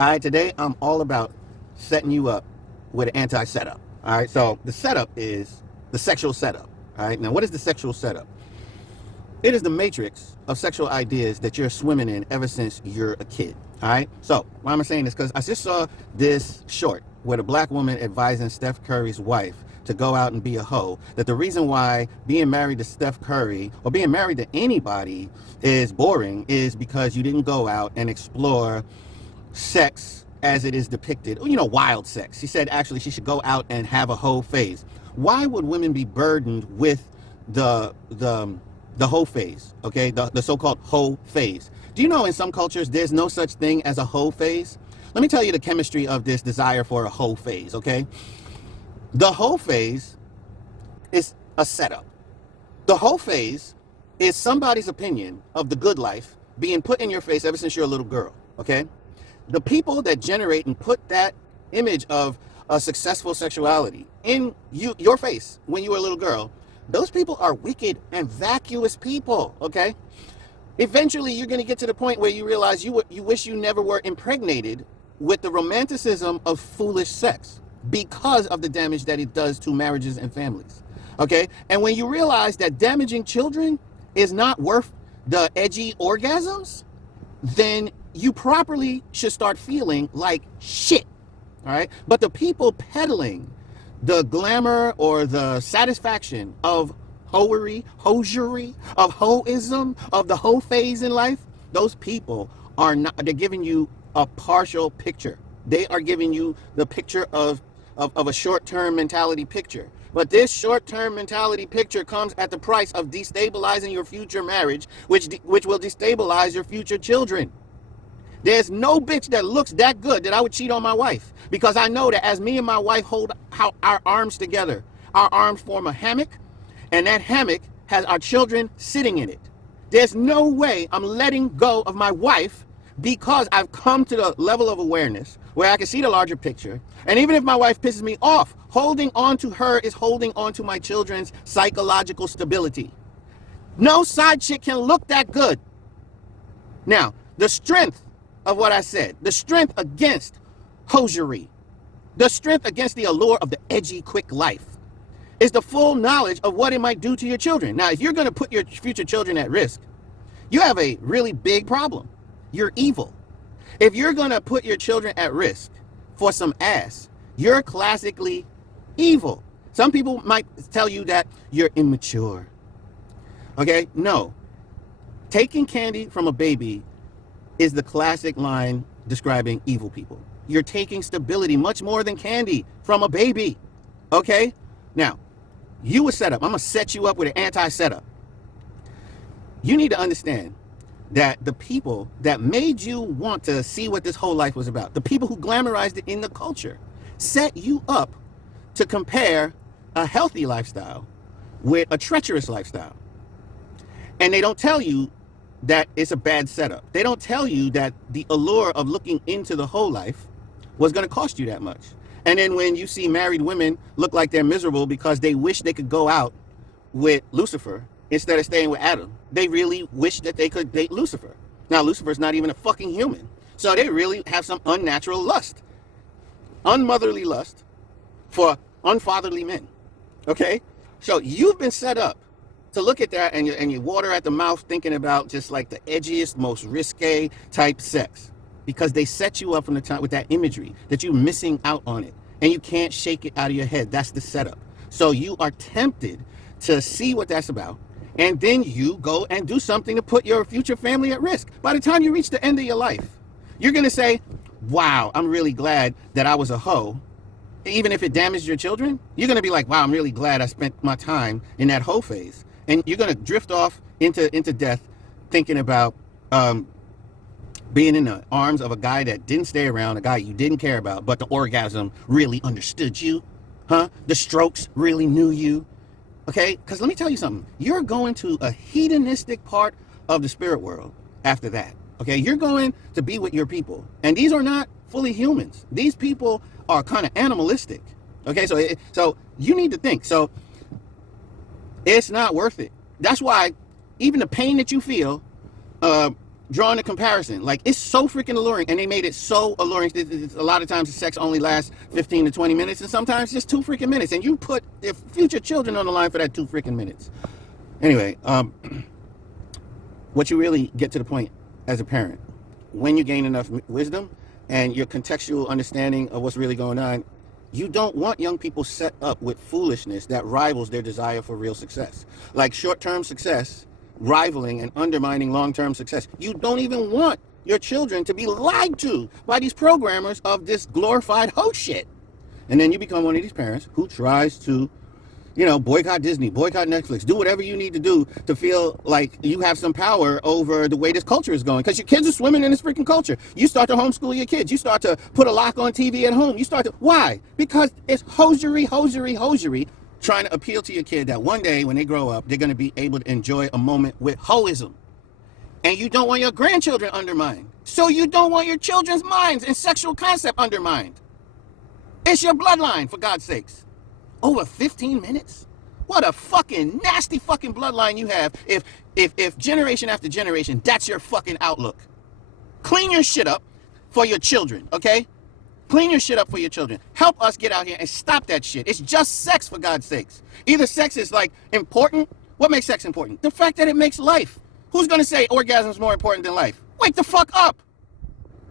All right, today I'm all about setting you up with an anti-setup. All right, so the setup is the sexual setup. All right, now what is the sexual setup? It is the matrix of sexual ideas that you're swimming in ever since you're a kid. All right, so why am I saying this? Because I just saw this short with a black woman advising Steph Curry's wife to go out and be a hoe. That the reason why being married to Steph Curry or being married to anybody is boring is because you didn't go out and explore sex as it is depicted, wild sex. She said actually she should go out and have a whole phase. Why would women be burdened with the whole phase? Okay, the so-called whole phase. Do you know in some cultures there's no such thing as a whole phase? Let me tell you the chemistry of this desire for a whole phase. Okay, the whole phase is a setup. The whole phase is somebody's opinion of the good life being put in your face ever since you're a little girl. Okay, the people that generate and put that image of a successful sexuality in your face when you were a little girl, those people are wicked and vacuous people. Okay, eventually you're going to get to the point where you realize you wish you never were impregnated with the romanticism of foolish sex because of the damage that it does to marriages and families. Okay, and when you realize that damaging children is not worth the edgy orgasms, then you properly should start feeling like shit. All right, but the people peddling the glamour or the satisfaction of hosiery, of hoism, of the whole phase in life, those people are not, they're giving you a partial picture. They are giving you the picture of a short-term mentality picture. But this short-term mentality picture comes at the price of destabilizing your future marriage, which will destabilize your future children. There's no bitch that looks that good that I would cheat on my wife, because I know that as me and my wife hold our arms together, our arms form a hammock, and that hammock has our children sitting in it. There's no way I'm letting go of my wife, because I've come to the level of awareness where I can see the larger picture. And even if my wife pisses me off, holding on to her is holding on to my children's psychological stability. No side chick can look that good. Now, the strength of what I said, the strength against hosiery, the strength against the allure of the edgy, quick life, is the full knowledge of what it might do to your children. Now, if you're going to put your future children at risk, you have a really big problem. You're evil. If you're going to put your children at risk for some ass, you're classically evil. Some people might tell you that you're immature. Okay? No. Taking candy from a baby is the classic line describing evil people. You're taking stability much more than candy from a baby. Okay? Now, you were set up. I'm going to set you up with an anti-setup. You need to understand that the people that made you want to see what this whole life was about, the people who glamorized it in the culture, set you up to compare a healthy lifestyle with a treacherous lifestyle. And they don't tell you that it's a bad setup. They don't tell you that the allure of looking into the whole life was going to cost you that much. And then when you see married women look like they're miserable because they wish they could go out with Lucifer instead of staying with Adam, they really wish that they could date Lucifer. Now, Lucifer's not even a fucking human. So they really have some unnatural lust, unmotherly lust for unfatherly men. Okay? So you've been set up to look at that and you water at the mouth thinking about just like the edgiest, most risque type sex, because they set you up from the time with that imagery that you're missing out on it and you can't shake it out of your head. That's the setup. So you are tempted to see what that's about, and then you go and do something to put your future family at risk. By the time you reach the end of your life, you're going to say, wow, I'm really glad that I was a hoe. Even if it damaged your children, you're going to be like, wow, I'm really glad I spent my time in that hoe phase. And you're going to drift off into death thinking about being in the arms of a guy that didn't stay around, a guy you didn't care about, but the orgasm really understood you. Huh? The strokes really knew you. Okay? Because let me tell you something. You're going to a hedonistic part of the spirit world after that. Okay? You're going to be with your people. And these are not fully humans. These people are kind of animalistic. Okay? So you need to think. So it's not worth it. That's why even the pain that you feel drawing a comparison. Like, it's so freaking alluring, and they made it so alluring. A lot of times, the sex only lasts 15 to 20 minutes, and sometimes just 2 freaking minutes, and you put their future children on the line for that 2 freaking minutes. Anyway, what you really get to the point as a parent, when you gain enough wisdom and your contextual understanding of what's really going on, you don't want young people set up with foolishness that rivals their desire for real success. Like short-term success rivaling and undermining long-term success. You don't even want your children to be lied to by these programmers of this glorified ho shit. And then you become one of these parents who tries to, boycott Disney, boycott Netflix, do whatever you need to do to feel like you have some power over the way this culture is going. Because your kids are swimming in this freaking culture. You start to homeschool your kids. You start to put a lock on TV at home. Why? Because it's hosiery, trying to appeal to your kid that one day when they grow up, they're going to be able to enjoy a moment with hoism. And you don't want your grandchildren undermined. So you don't want your children's minds and sexual concept undermined. It's your bloodline, for God's sakes. Over 15 minutes? What a fucking nasty fucking bloodline you have if generation after generation, that's your fucking outlook. Clean your shit up for your children, okay? Clean your shit up for your children. Help us get out here and stop that shit. It's just sex, for God's sakes. Either sex is like important. What makes sex important? The fact that it makes life. Who's gonna say orgasm is more important than life? Wake the fuck up.